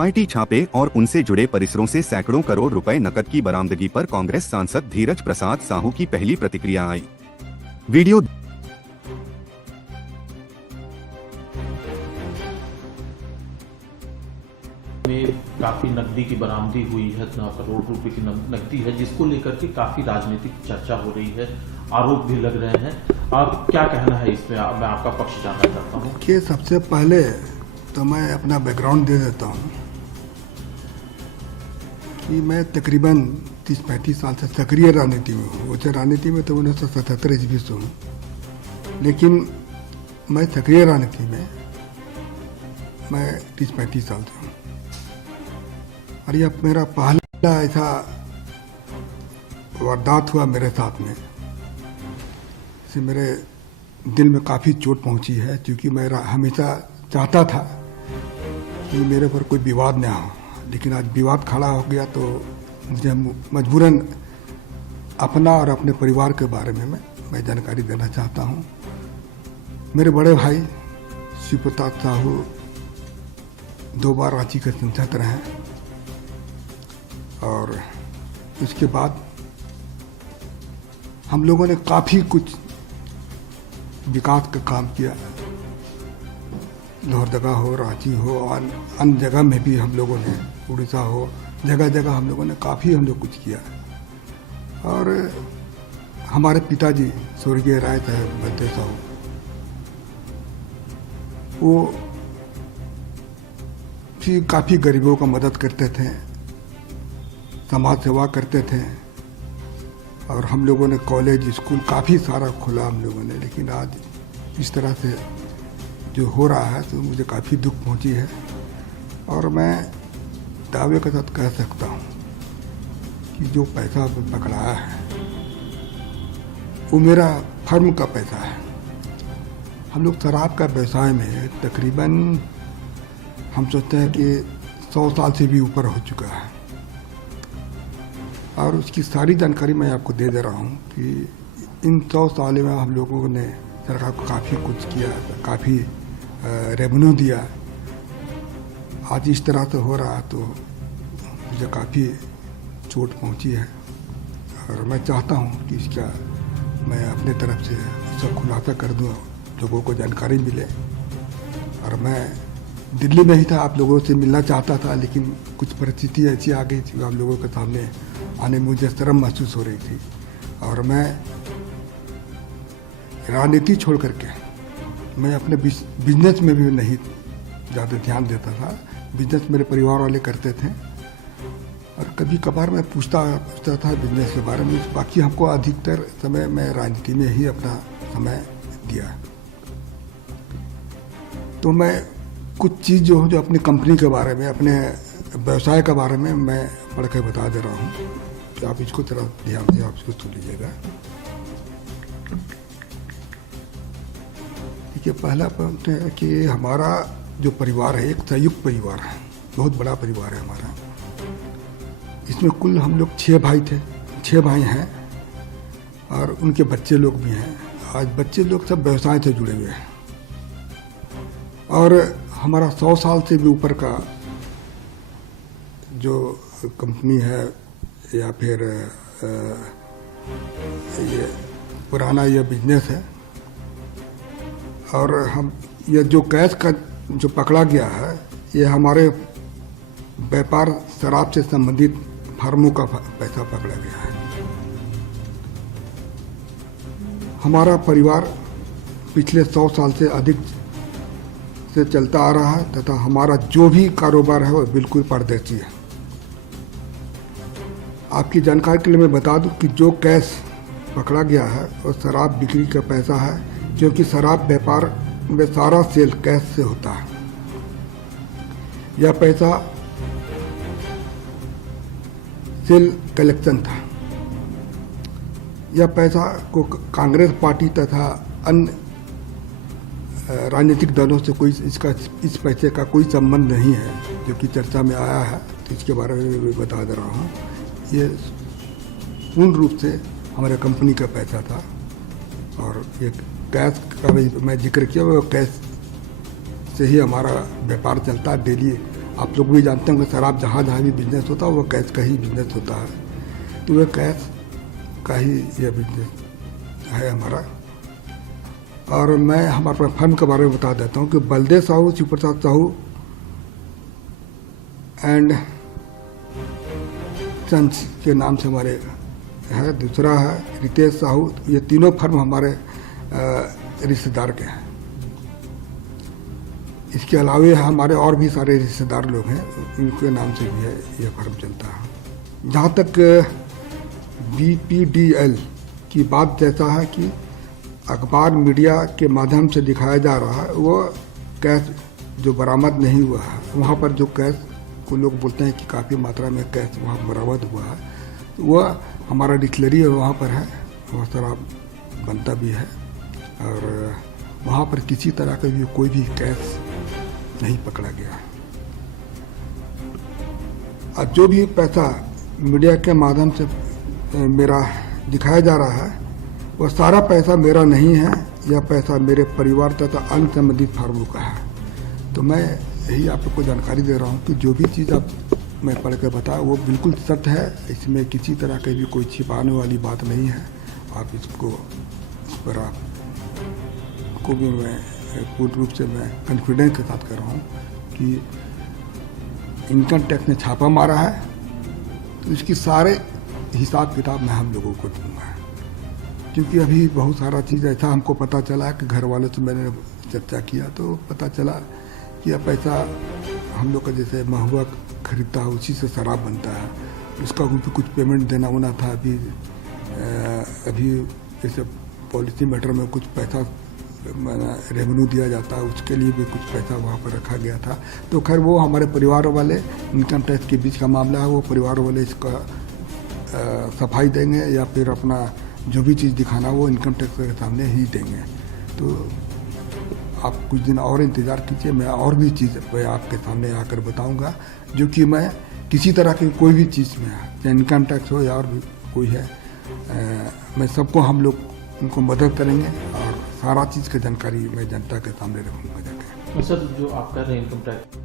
IT छापे और उनसे जुड़े परिसरों से सैकड़ों करोड़ रुपए नकद की बरामदगी पर कांग्रेस सांसद धीरज प्रसाद साहू की पहली प्रतिक्रिया आई। वीडियो में काफी नकदी की बरामदी हुई है, 9 करोड़ रुपए की नकदी है, जिसको लेकर के काफी राजनीतिक चर्चा हो रही है, आरोप भी लग रहे हैं। आप क्या कहना है इसमें? मैं आपका पक्ष जानना चाहता हूँ कि सबसे पहले तो मैं अपना बैकग्राउंड दे देता हूँ कि मैं तकरीबन 30-35 साल से सक्रिय राजनीति में हूँ। वैसे राजनीति में तो 1977 ईस्वी से हूँ, लेकिन मैं सक्रिय राजनीति में मैं 30-35 साल से हूँ। और यह मेरा पहला ऐसा वारदात हुआ मेरे साथ में, इससे मेरे दिल में काफ़ी चोट पहुंची है, क्योंकि मैं हमेशा चाहता था कि मेरे पर कोई विवाद ना हो, लेकिन आज विवाद खड़ा हो गया तो मुझे मजबूरन अपना और अपने परिवार के बारे में मैं जानकारी देना चाहता हूं। मेरे बड़े भाई शिव प्रताप साहू 2 बार रांची के सांसद रहे, और उसके बाद हम लोगों ने काफ़ी कुछ विकास का काम किया। लोहरदगा हो, रांची हो, और अन्य जगह में भी हम लोगों ने, उड़ीसा हो, जगह जगह हम लोगों ने काफ़ी कुछ किया। और हमारे पिताजी स्वर्गीय राय साहब बलदेव साहू, वो भी काफ़ी गरीबों का मदद करते थे, समाज सेवा करते थे, और हम लोगों ने कॉलेज स्कूल काफ़ी सारा खोला हम लोगों ने। लेकिन आज इस तरह से जो हो रहा है तो मुझे काफ़ी दुख पहुंची है, और मैं दावे के साथ कह सकता हूं कि जो पैसा पकड़ाया है वो मेरा फर्म का पैसा है। हम लोग शराब का व्यवसाय में तकरीबन हम सोचते हैं कि 100 साल से भी ऊपर हो चुका है, और उसकी सारी जानकारी मैं आपको दे दे रहा हूँ कि इन 100 साल में हम लोगों ने सरकार को काफ़ी कुछ किया, काफ़ी रेवेन्यू दिया। आज इस तरह से हो रहा तो मुझे काफ़ी चोट पहुँची है, और मैं चाहता हूँ कि इसका मैं अपने तरफ से इसका खुलासा कर दूँ, लोगों को जानकारी मिले। और मैं दिल्ली में ही था, आप लोगों से मिलना चाहता था, लेकिन कुछ परिस्थिति ऐसी आ गई थी, आप लोगों के सामने आने में मुझे शर्म महसूस हो रही थी। और मैं राजनीति छोड़ करके मैं अपने बिजनेस में भी नहीं ज़्यादा ध्यान देता था। बिजनेस मेरे परिवार वाले करते थे, और कभी कभार मैं पूछता था बिजनेस के बारे में। बाकी हमको अधिकतर समय मैं राजनीति में ही अपना समय दिया। तो मैं कुछ चीज़ जो अपनी कंपनी के बारे में, अपने व्यवसाय के बारे में मैं पढ़ के बता दे रहा हूँ, तो आप इसको थोड़ा ध्यान से आप इसको सुन लीजिएगा। देखिए, पहला पॉइंट है कि हमारा जो परिवार है एक संयुक्त परिवार है, बहुत बड़ा परिवार है हमारा। इसमें कुल हम लोग 6 भाई थे, 6 भाई हैं, और उनके बच्चे लोग भी हैं। आज बच्चे लोग सब व्यवसाय से जुड़े हुए हैं, और हमारा 100 साल से भी ऊपर का जो कंपनी है या फिर ये पुराना ये बिजनेस है। और हम ये जो कैश का जो पकड़ा गया है, ये हमारे व्यापार शराब से संबंधित फर्मों का पैसा पकड़ा गया है। हमारा परिवार पिछले 100 साल से अधिक से चलता आ रहा है, तथा हमारा जो भी कारोबार है वो बिल्कुल पारदर्शी है। आपकी जानकारी के लिए मैं बता दूं कि जो कैश पकड़ा गया है वो शराब बिक्री का पैसा है, क्योंकि शराब व्यापार में सारा सेल कैश से होता है। यह पैसा सेल कलेक्शन था। यह पैसा को कांग्रेस पार्टी तथा अन्य राजनीतिक दलों से कोई इस पैसे का कोई संबंध नहीं है, जो कि चर्चा में आया है। तो इसके बारे में मैं बता दे रहा हूँ, ये पूर्ण रूप से हमारे कंपनी का पैसा था। और ये कैश का भी मैं जिक्र किया, वो कैश से ही हमारा व्यापार चलता है। डेली आप लोग भी जानते होंगे शराब जहाँ जहाँ भी बिजनेस होता है वो कैश का ही बिजनेस होता है, तो वह कैश का ही यह बिजनेस है हमारा। और मैं हमारे फर्म के बारे में बता देता हूँ कि बलदेव साहू, शिव प्रसाद साहू एंड सन्स के नाम से हमारे है। दूसरा है रितेश साहू। ये तीनों फर्म हमारे रिश्तेदार के हैं। इसके अलावे हमारे और भी सारे रिश्तेदार लोग हैं, इनके नाम से भी है ये फर्म चलता है। जहाँ तक BPDL की बात जैसा है कि अखबार मीडिया के माध्यम से दिखाया जा रहा है, वो कैश जो बरामद नहीं हुआ है, वहाँ पर जो कैश को लोग बोलते हैं कि काफ़ी मात्रा में कैश वहाँ बरामद हुआ है, वह हमारा डिस्टिलरी वहाँ पर है, वहाँ शराब बनता भी है और वहाँ पर किसी तरह का भी कोई भी कैश नहीं पकड़ा गया। और जो भी पैसा मीडिया के माध्यम से मेरा दिखाया जा रहा है, वह सारा पैसा मेरा नहीं है, यह पैसा मेरे परिवार तथा अन्य संबंधित फार्मों का है। तो मैं यही आप लोग को जानकारी दे रहा हूँ कि जो भी चीज़ आप मैं पढ़ कर बताया वो बिल्कुल सत्य है, इसमें किसी तरह की भी कोई छिपाने वाली बात नहीं है। आप इसको इस पर आपको भी मैं पूर्ण रूप से मैं कॉन्फिडेंस के साथ कर रहा हूँ कि इनकम टैक्स ने छापा मारा है, तो इसकी सारे हिसाब किताब मैं हम लोगों को दूंगा। क्योंकि अभी बहुत सारा चीज़ ऐसा हमको पता चला कि घर वालों से मैंने चर्चा किया तो पता चला कि यह पैसा हम लोग का जैसे महुआ खरीदता है उसी से शराब बनता है, उसका भी कुछ पेमेंट देना होना था। अभी जैसे पॉलिसी मैटर में कुछ पैसा रेवेन्यू दिया जाता है, उसके लिए भी कुछ पैसा वहाँ पर रखा गया था। तो खैर वो हमारे परिवार वाले, इनकम टैक्स के बीच का मामला है, वो परिवार वाले इसका सफाई देंगे या फिर अपना जो भी चीज़ दिखाना वो इनकम टैक्स के सामने ही देंगे। तो आप कुछ दिन और इंतज़ार कीजिए, मैं और भी चीज़ मैं आपके सामने आकर बताऊंगा, जो कि मैं किसी तरह की कोई भी चीज़ में, या इनकम टैक्स हो या और भी कोई है, मैं सबको हम लोग उनको मदद करेंगे और सारा चीज़ की जानकारी मैं जनता के सामने रखूँगा जाकर। सर, जो आप कर रहे हैं इनकम टैक्स